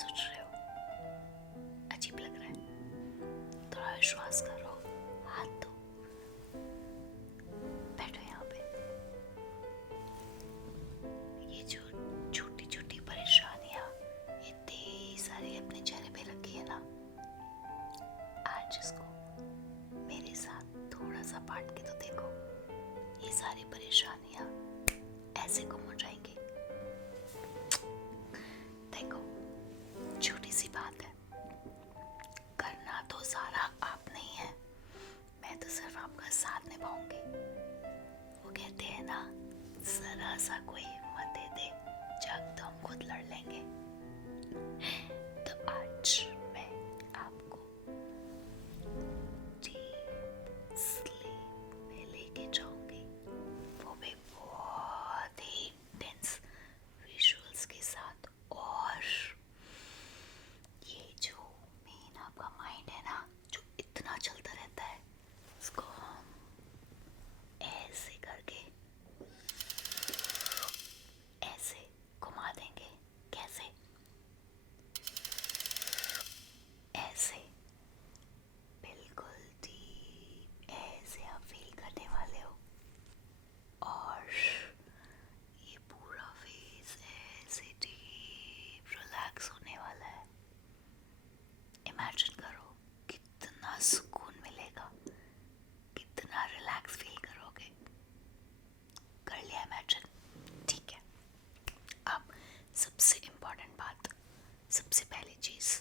सोच रहे हो? अजीब लग रहा है? थोड़ा विश्वास करो, हाथ दो, बैठो यहाँ पे। ये जो छोटी छोटी परेशानियां इतनी सारी अपने चेहरे पे रखी है ना, आज इसको मेरे साथ थोड़ा सा बांट के तो देखो। ये सारी परेशानियां ऐसे गुम हो जाएंगी। देखो, छोटी सी बात है, करना तो सारा आप नहीं है, मैं तो सिर्फ आपका साथ निभाऊंगी। वो कहते हैं ना, जरा सा कोई हिम्मत दे दे, जब तो हम खुद लड़ लेंगे। तो आज मैं आपको डीप स्लीप में लेके जाऊंगी, वो भी बहुत ही इंटेंस विजुअल्स के साथ। और ये जो मेन आपका माइंड है ना, जो इतना चलता रहता है, उसको हम ऐसे करके ऐसे घुमा देंगे। कैसे? ऐसे, बिल्कुल डीप ऐसे आप फील करने वाले हो। और ये पूरा फेस ऐसे डीप रिलैक्स होने वाला है। इमेजिन करो कितना सुकून मिलेगा, कितना रिलैक्स फील करोगे। कर लिया इमेजिन? ठीक है। अब सबसे इम्पोर्टेंट बात, सबसे पहली चीज़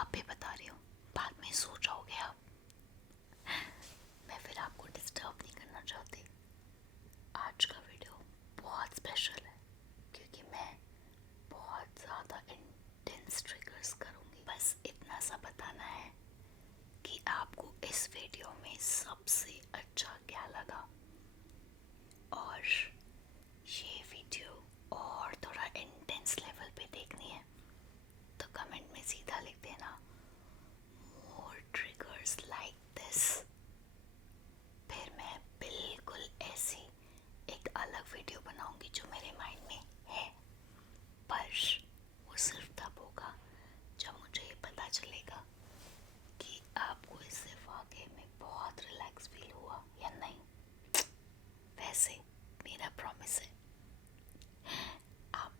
अभी बता रही हूँ, बाद में सो जाओगे आप। मैं फिर आपको डिस्टर्ब नहीं करना चाहती। आज का वीडियो बहुत स्पेशल है क्योंकि मैं बहुत ज़्यादा इंटेंस ट्रिगर्स करूँगी। बस इतना सा बताना है कि आपको इस वीडियो में सबसे अच्छा क्या लगा। और ये वीडियो और थोड़ा इंटेंस लेवल पे देखनी है तो कमेंट में सीधा लिख देना, मोर ट्रिगर्स लाइक दिस। फिर मैं बिल्कुल ऐसी एक अलग वीडियो बनाऊंगी जो मेरे माइंड में है, पर वो सिर्फ तब होगा जब मुझे ये पता चलेगा कि आपको इससे वाकई में बहुत रिलैक्स फील हुआ या नहीं। वैसे मेरा प्रॉमिस है, आप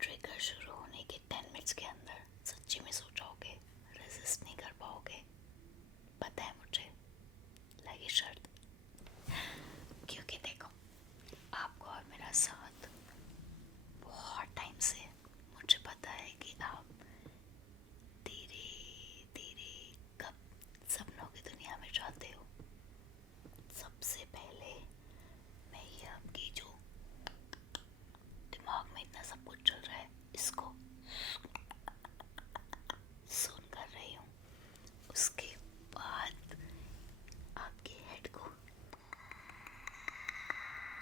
ट्रिगर शुरू होने के 10 मिनट्स के अंदर सच्ची में सो जाओगे, रेजिस्ट नहीं कर पाओगे। पता है मुझे, लगी शर्त। क्योंकि देखो, आपको और मेरा साथ बहुत टाइम से, मुझे पता है कि आप धीरे धीरे कब सपनों की दुनिया में जाते हो। सबसे पहले मैं ये आपकी जो दिमाग में इतना सब कुछ चल रहा है, इसको सुन कर रही हूँ। उसके बाद आपके हेड को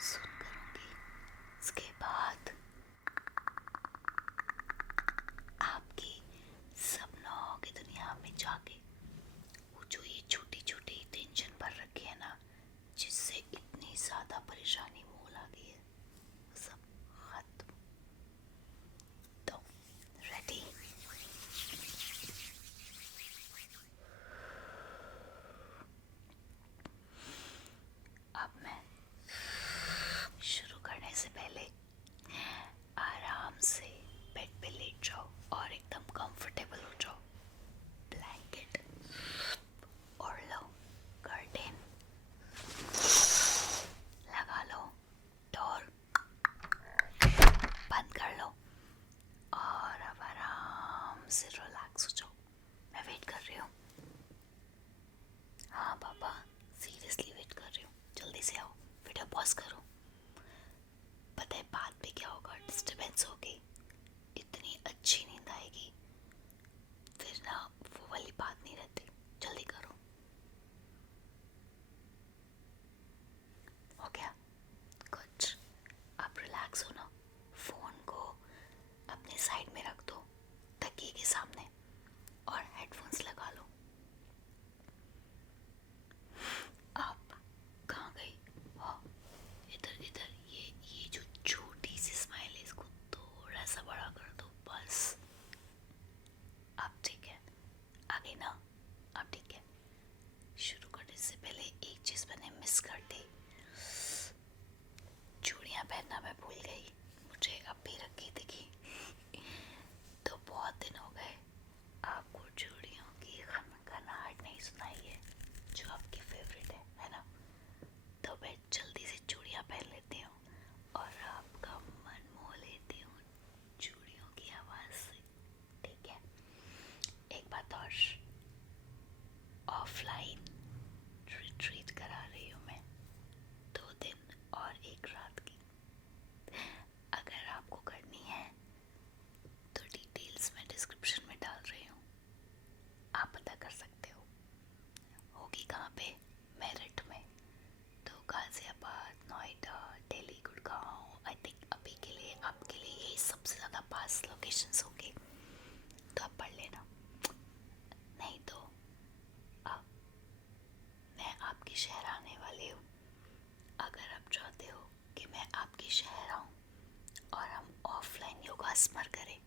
सुन करूँगी। उसके बाद आपकी सपनों की दुनिया में जाके वो जो ये छोटी छोटी टेंशन भर रखी है ना, जिससे इतनी ज़्यादा परेशानी मोल आ गई है, वो सब खत्म। तो रेडी? अब मैं शुरू करने से पहले आराम से बेड पे लेट जाओ और एकदम कंफर्टेबल हो जाओ। ब्लैंकेट ओढ़ लो, कर्टेन लगा लो, डोर बंद कर लो और अब आराम से रिलैक्स हो जाओ। मैं वेट कर रही हूँ। हाँ पापा, सीरियसली वेट कर रही हूँ, जल्दी से आओ, वीडियो पॉज करो। पता है बाद में क्या होगा? डिस्टर्बेंस होगी, इतनी अच्छी नींद आएगी, फिर ना वो वाली बात नहीं रहती। जल्दी करो। हो गया? कुछ आप रिलैक्स हो ना, फोन को अपने साइड में रख दो, तकिए के सामने, और हेडफोन्स लगा लो। आप कहाँ गई? 10 लोकेशंस होंगी, तो आप पढ़ लेना। नहीं तो अब मैं आपके शहर आने वाली हूँ। अगर आप चाहते हो कि मैं आपके शहर आऊँ और हम ऑफलाइन योगा स्मर करें,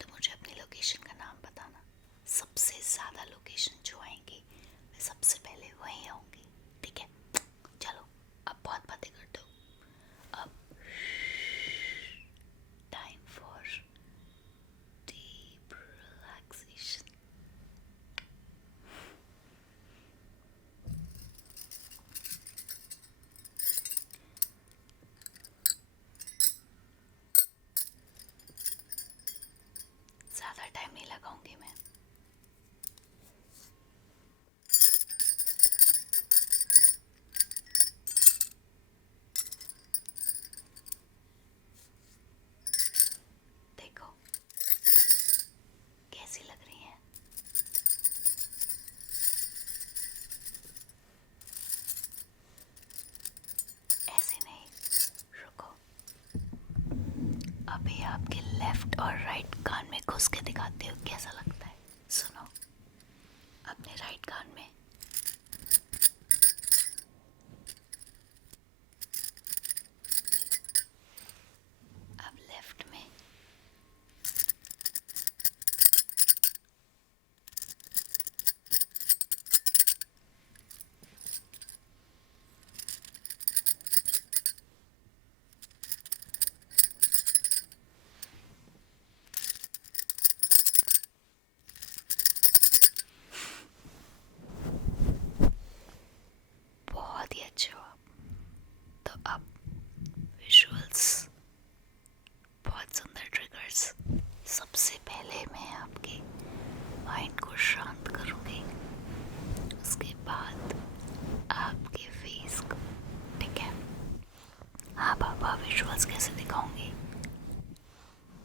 तो मुझे अपनी लोकेशन का नाम बताना। सबसे ज़्यादा लोकेशन जो आएंगी मैं सबसे पहले वहीं आऊँगी, ठीक है? चलो अब बहुत बातें करते हो, अब टाइम फॉर डीप रिलैक्सेशन। ज़्यादा टाइम नहीं लगाऊंगी मैं। देखो कैसी लग रही है? ऐसे नहीं, रुको। अभी आपके लेफ्ट और राइट कान में घुस के दिखाती हूँ कैसा लगता है। सुनो, अपने राइट कान में अब लेफ्ट में बहुत ही अच्छे हो आप। तो अब विजुअल्स, बहुत सुंदर ट्रिगर्स। सबसे पहले मैं आपके माइंड को शांत करूँगी, उसके बाद आपके फेस को, ठीक है? हाँ पापा, विजुअल्स कैसे दिखाऊंगी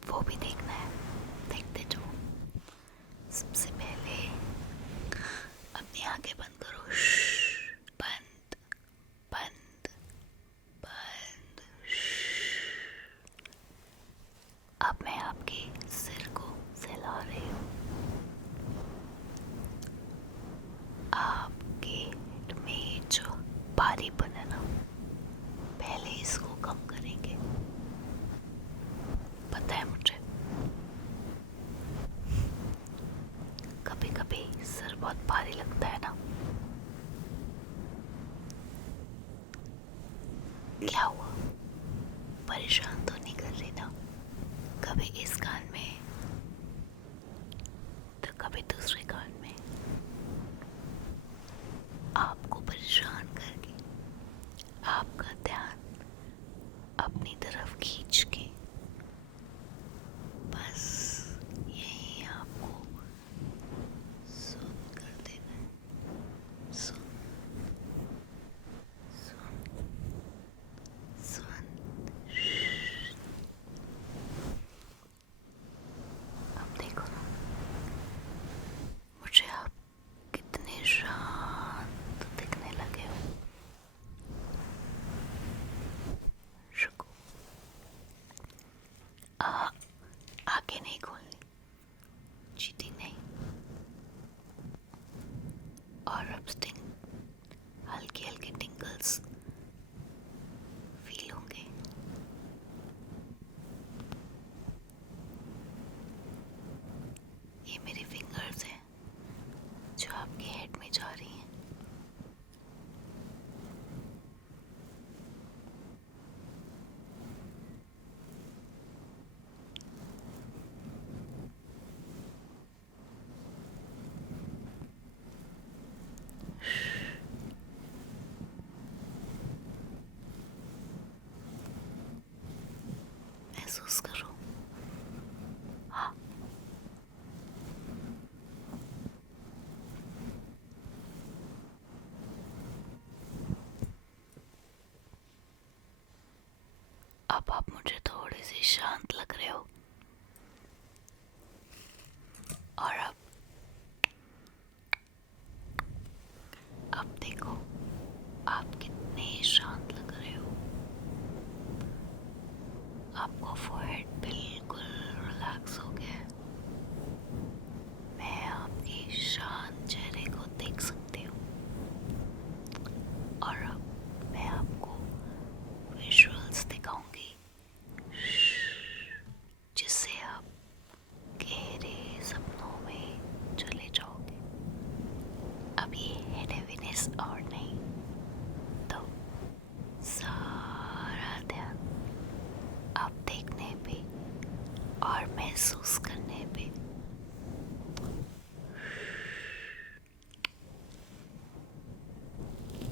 वो भी देखना है, देखते जाओ। सबसे पहले अपनी आंखें बंद करो। बंद बंद बंद। अब मैं आपके सिर को सहला रही हूँ। आपके हेड में जो भारीपन है ना, पहले इसको कम करेंगे, पता है मुझे। कभी कभी सर बहुत भारी लगता है ना। क्या हुआ, परेशान तो नहीं कर रही ना? कभी इस कान में तो कभी दूसरे कान में। आपको परेशान करके आपका ध्यान अपनी तरफ खींच के बस यही आपको सुन कर देना है। सुन सुन सुन। अब देखो ना, मुझे आप कितने शांत दिखने लगे हो। रुको, आंखें नहीं खोलनी, चीटिंग नहीं। और अब स्टिंग, हल्के हल्के टिंकल्स फील होंगे। ये मेरी फिंगर्स हैं जो आपके हेड में जा रही हैं। महसूस करो। हाँ, अब आप मुझे थोड़े से शांत लग रहे हो। और अब देखो आप कितने शांत लग रहे हो। आपको फोरहेड बिल्कुल महसूस करने पे।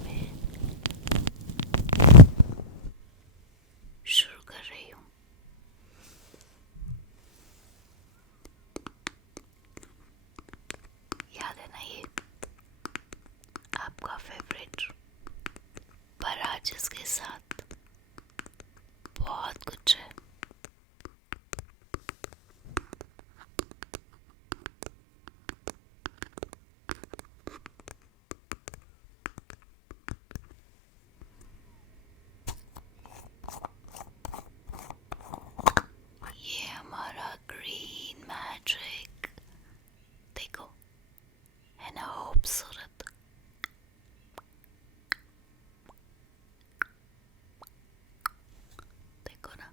मैं शुरू कर रही हूँ। याद है ना ये आपका फेवरेट, पर आज इसके साथ बहुत कुछ है। ये हमारा ग्रीन मैजिक, देखो है ना खूबसूरत। देखो ना,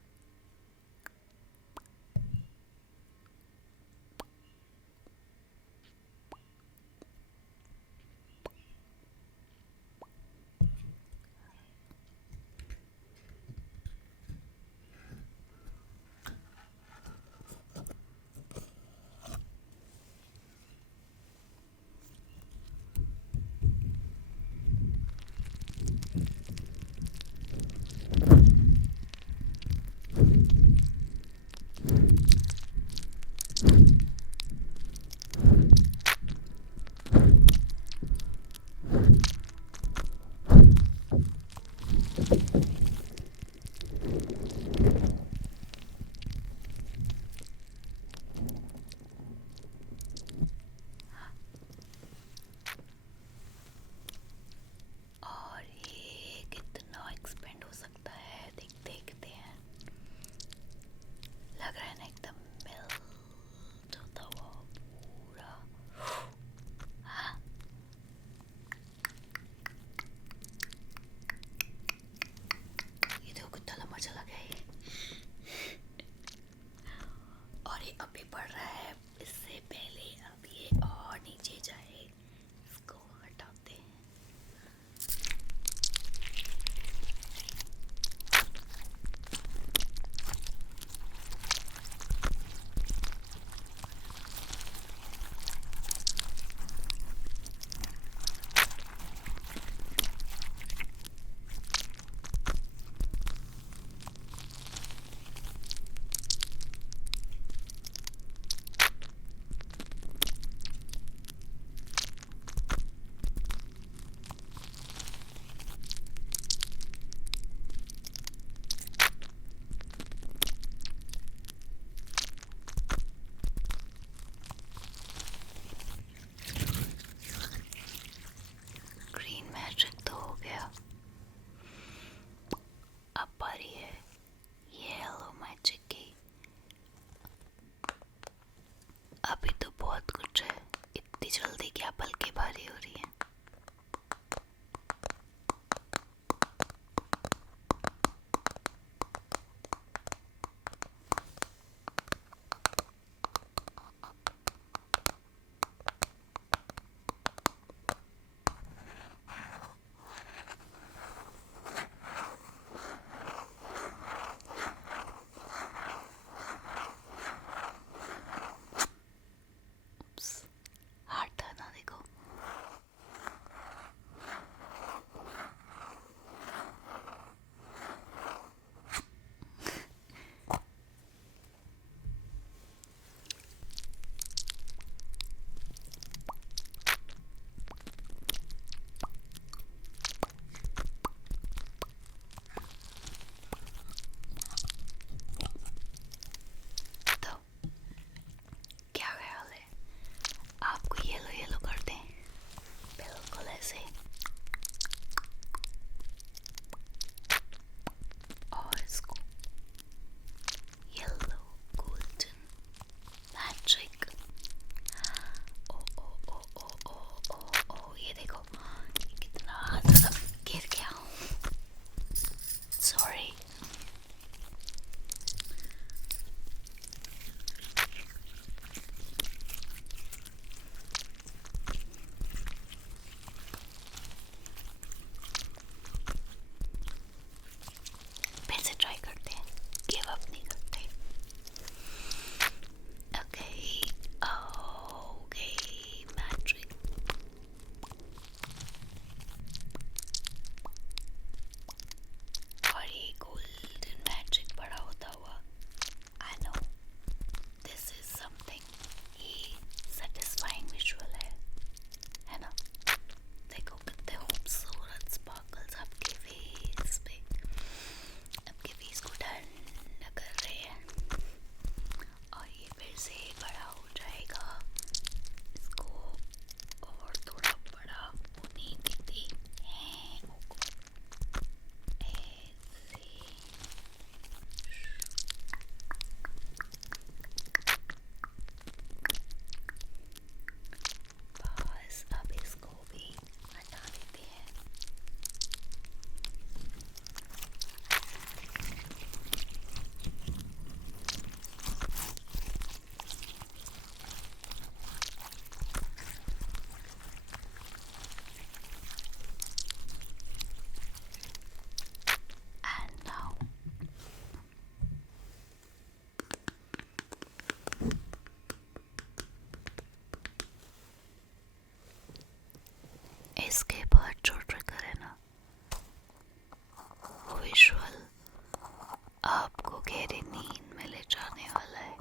और ये कितना एक्सपेंड हो सकता है देखते हैं। लग रहा है ना एकदम मेल्ट होता हुआ पूरा। हाँ, ये देखो कितना लंबा चला गया ये। और ये अभी बढ़ रहा है, इससे पहले अब ये और नीचे जाए, इसको हटाते हैं। ग्रीन मैजिक तो हो गया, अब बारी है येलो मैजिक की। अभी तो बहुत कुछ है, इतनी जल्दी क्या पलकें भारी हो रही हैं। हार्ट था ना, देखो इसके बाद जो ट्रिगर है ना, वो विजुअल आपको गहरी नींद में ले जाने वाला है।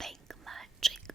Pink magic.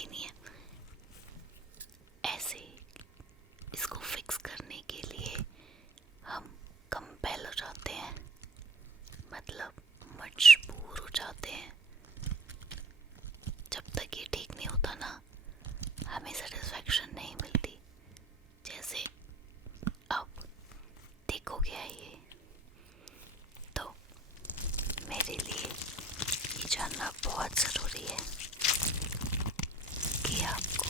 ही नहीं है। ऐसे इसको फिक्स करने के लिए हम कंपेल हो जाते हैं, मतलब मजबूर हो जाते हैं। जब तक ये ठीक नहीं होता ना, हमें सेटिस्फैक्शन नहीं मिलती। जैसे अब ठीक हो गया ये, तो मेरे लिए ये जानना बहुत ज़रूरी है कि आपको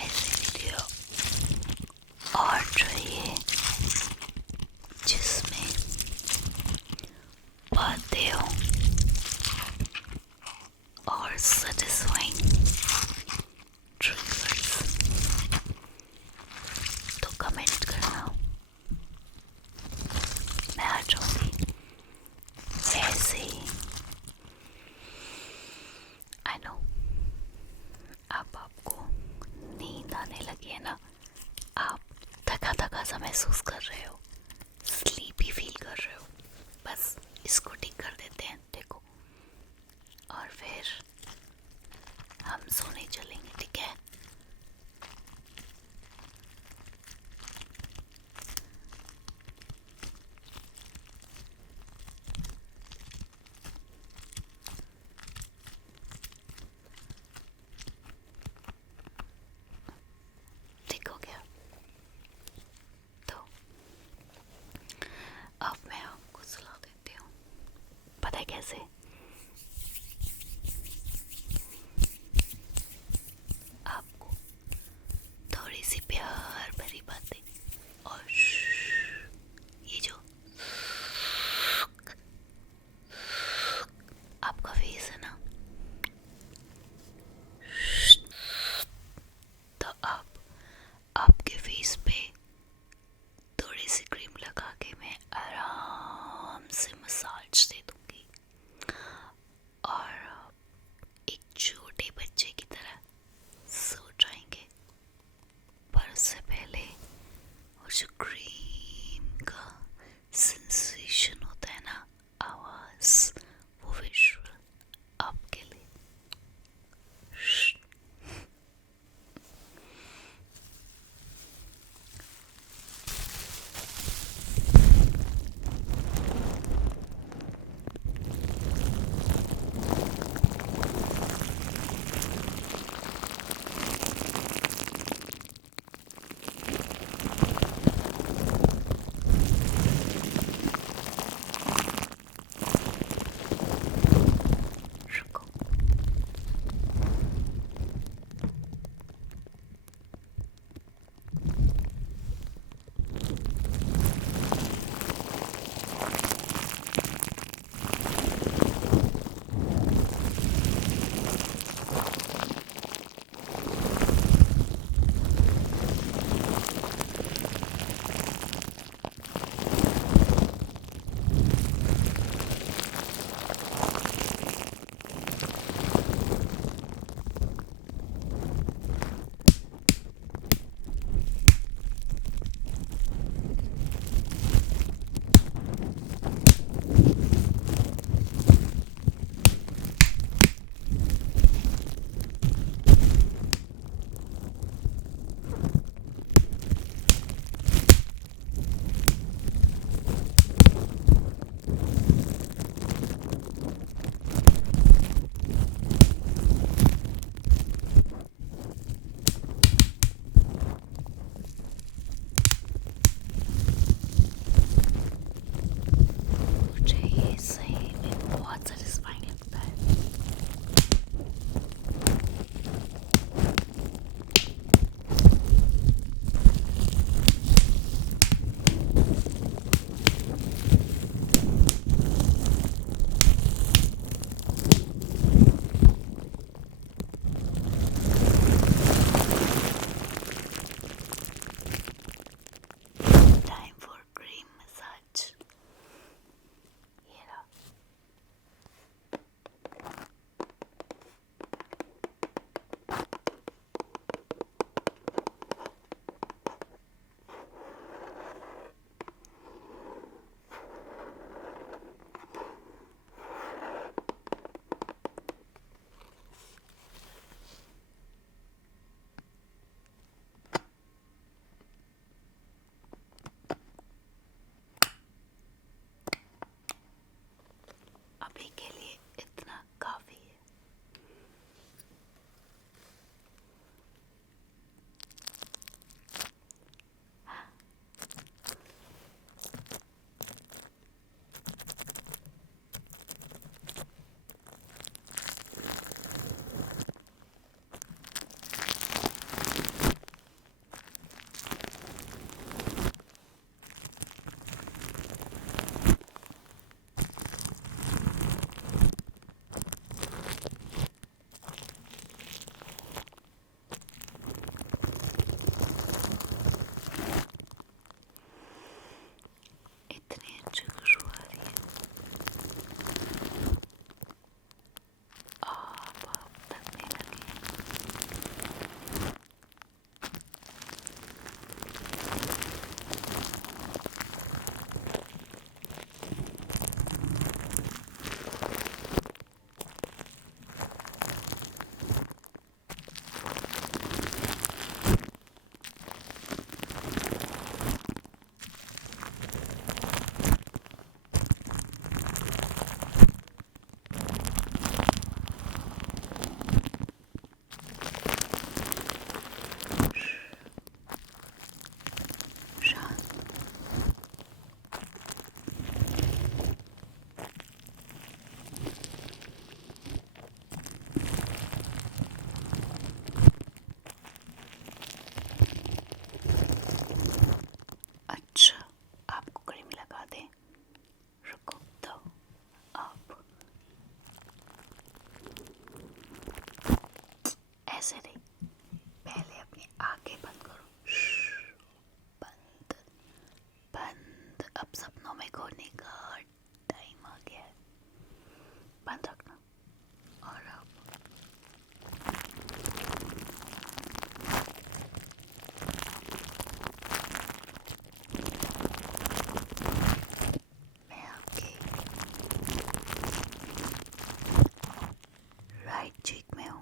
ऐसे वीडियो और चाहिए जिसमें बातें हों और सेटिस्फाइंग ट्रिगर्स। तो कमेंट करना, मैं आ जाऊंगी ऐसे ही। आई नो अब आपको नींद आने लगी है ना, आप थका थका सा महसूस कर रहे हो, स्लीपी फील कर रहे हो। बस इसको ठीक कर देते हैं, देखो, और फिर हम सोने चलेंगे, ठीक है? ठीक हो गया? तो अब मैं आपको सुला देती हूँ। पता है कैसे? ऐसे नहीं, पहले अपनी आंखें बंद करो। श्श, बंद बंद। अब सपनों में खोने का टाइम आ गया है, बंद रखना। और अब मैं आपके राइट चीक में हूँ।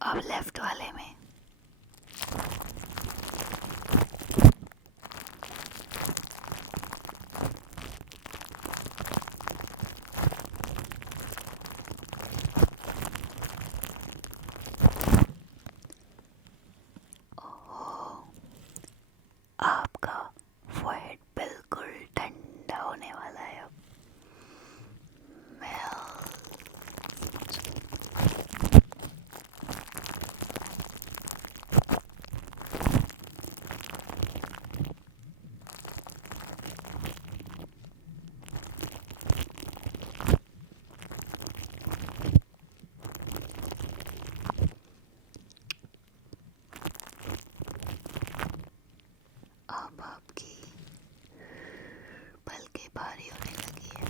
अब लेफ्ट वाले में। आपका फोरहेड बिल्कुल ठंडा होने वाला है अब। अब आपकी पलकें भारी होने लगी है।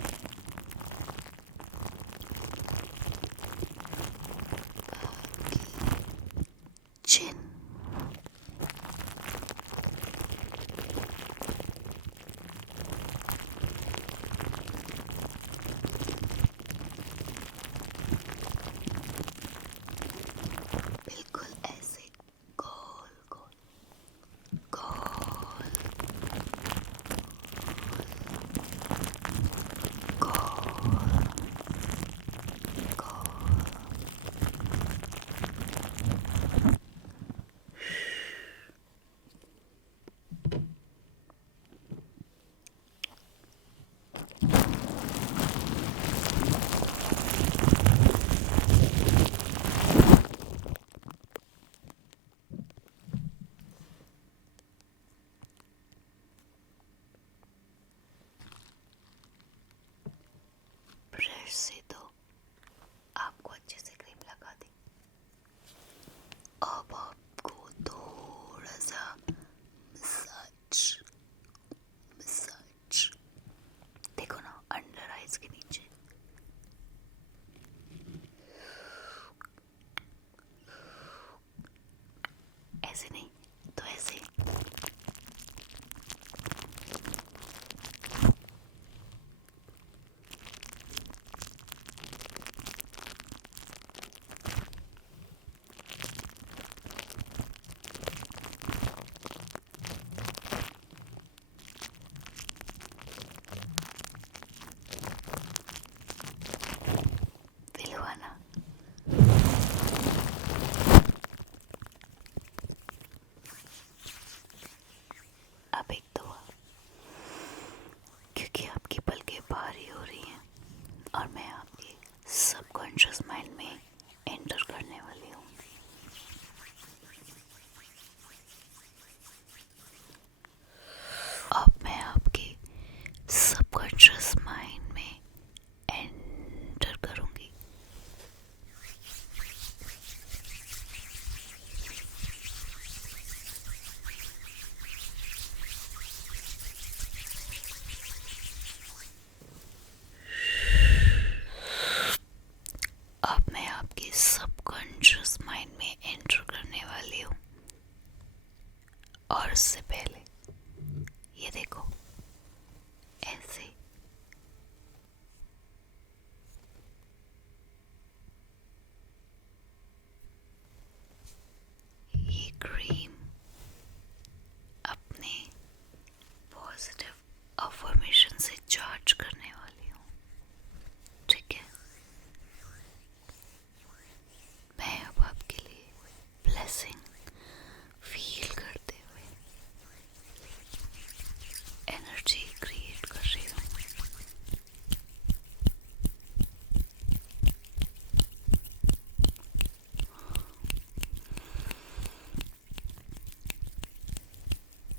आपकी चिन बिल्कुल ऐसे गोल गोल गोल गोल गोल। ब्रश से तो आपको अच्छे से क्रीम लगा दी। अब आपको थोड़ा सा मसाज मसाज, देखो ना अंडर आइज के नीचे। ऐसे नहीं तो ऐसे। फील हुआ ना? अब एक दुआ, क्योंकि आपकी पलकें भारी हो रही हैं और मैं आपके सबकॉन्शियस माइंड में एंटर करने वाली हूँ। अब मैं आपके सबकॉन्शियस माइंड में एंटर करूँगी। अब मैं आपके सबकॉन्शियस माइंड में एंटर करने वाली हूँ। और उससे पहले ये देखो, ऐसे ये क्रीम अपने पॉजिटिव अफर्मेशन से चार्ज करने वाली हूँ, ठीक है? मैं अब आपके लिए ब्लेसिंग फील करते हुए एनर्जी क्रिएट कर रही हूँ।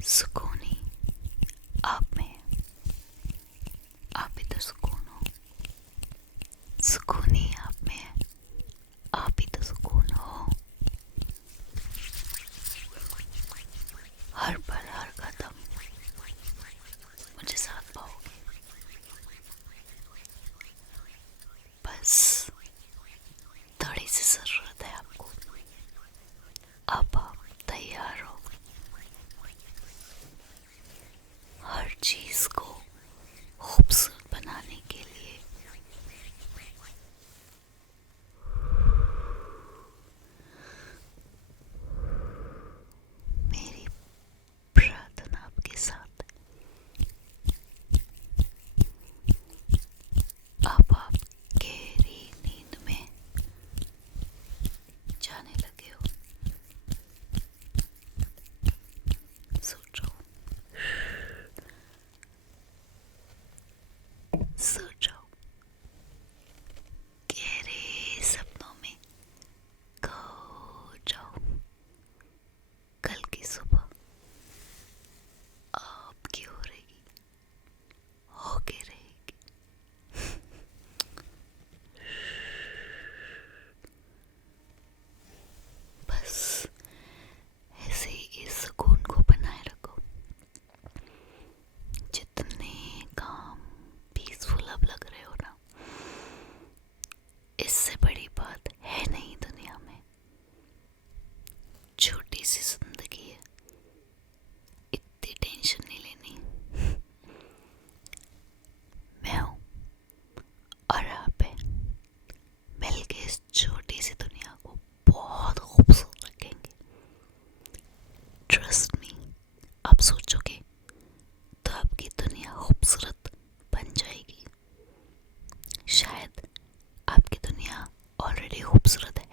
सुकूनी चीज को खूबसूरत बनाने के लिए मेरी प्रार्थना आपके साथ है। अब आप गहरी नींद में जाने लगे हो। सो जाओ, सो जाओ, गहरे सपनों में खो जाओ। कल की सुबह आपकी हो रहेगी, होके रहेगी। बस ऐसे ही इस सुकून को बनाए रखो। जितने काम पीसफुल अब लग रहे हो ना, इससे बड़ी बात है नहीं दुनिया में। छोटी सी जिंदगी है, इतनी टेंशन नहीं लेनी। मैं हूँ और आप है, मिलके इस छोटी सी दुनिया को बहुत खूबसूरत रखेंगे। ट्रस्ट मी, आप सोचोगे तो आपकी दुनिया खूबसूरत बन जाएगी। शायद आपकी दुनिया ऑलरेडी खूबसूरत है,